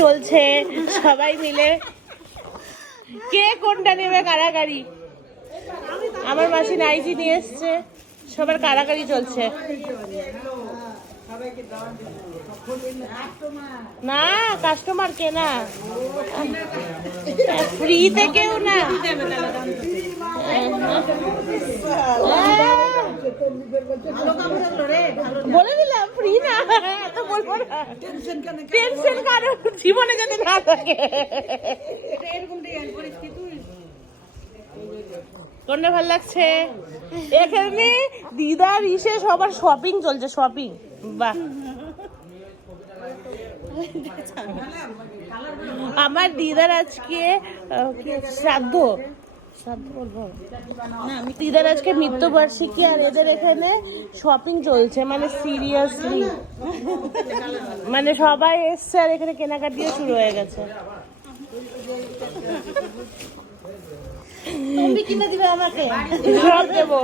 চলছে সবাই মিলে। কে কোনটা নেবে কারাকারি। আমার মাসি নাইটি নিয়ে এসছে, সবার কারাকারি চলছে। না কাস্টমার কে না, ফ্রিতে কেউ না। বলে দিলাম ফ্রি না, এত বলবো না। টেনশন কারণ জীবনে যাতে না থাকে। কোনটা ভালো লাগছে? এখানে দিদার ইসে সবার শপিং চলছে, শপিং। বাহ, আমার দিদার আজকে শ্রাদ্ধ বলবো, দিদার আজকে মৃত্যুবার্ষিকী, আর এদের এখানে শপিং চলছে, মানে সিরিয়াসলি, মানে সবাই এসছে আর এখানে কেনাকাটিও শুরু হয়ে গেছে। তুমি কিনে দিবে আমাকে? সব দেবো।